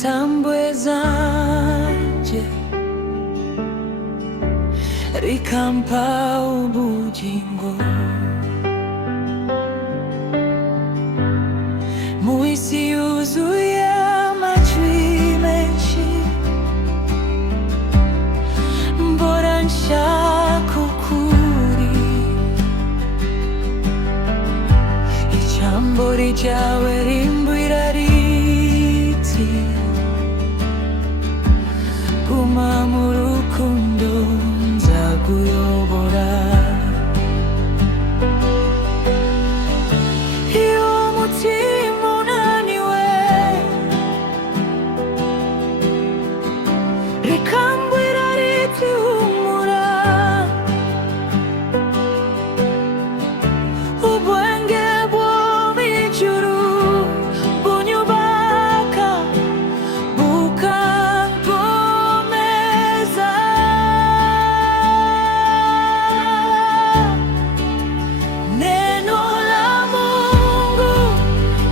intambwe zanje rikampa ubugingo mu isi yuzuye amajwi menshi mbora nshaka ukuri ijambo ryawe rimbwira riti guma mu rukundo nzakuyobora iyo umutima unaniwe rikambwira riti humura ubwenge bwo mw'ijuru bunyubaka bukankomeza neno la Mungu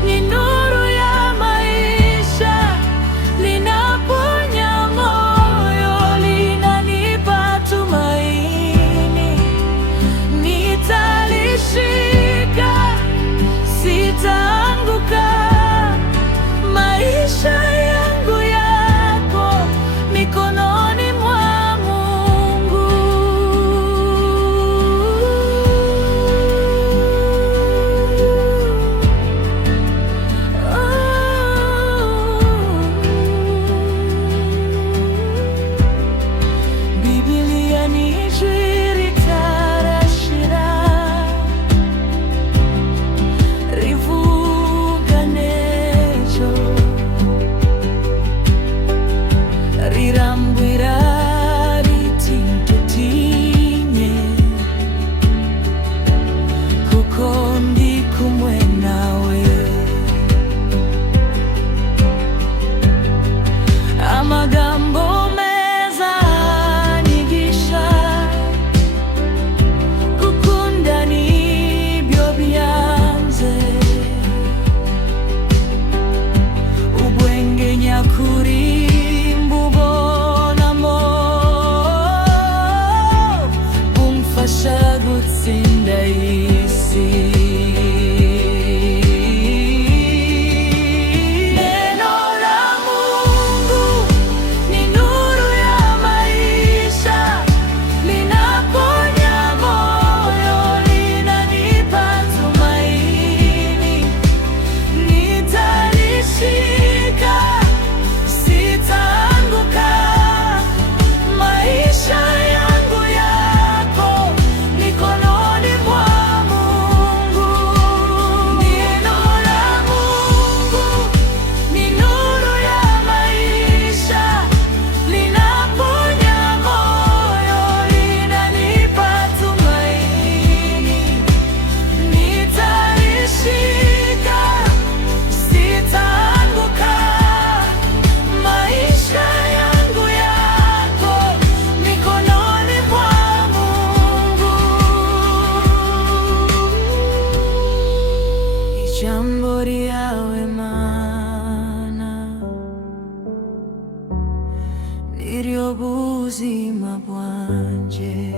ni nuru ya maisha linaponya moyo linanipa tumaini nitalishika sitaanguka maisha yangu yako mikononi mwa Mungu. Biblia ni ijwi ritarashira rivuga n'ejo rirambwira riti ntutinye kuko ndi kumwe nawe amagambo meza anyigisha gukunda nibyo byanze ubwenge nyakuri mbubonamo bumfasha gutsinda isi neno la Mungu ni nuru ya maisha linaponya moyo linanipa tumaini nitalishika sitaanguka maisha yangu yako mikononi mwa Mungu. Neno la Mungu ni nuru ya maisha linaponya moyo linanipa tumaini nitalishika sitaanguka maisha yangu yako mikononi mwa Mungu. Ijambo ryawe Mana niryo buzima bwanje.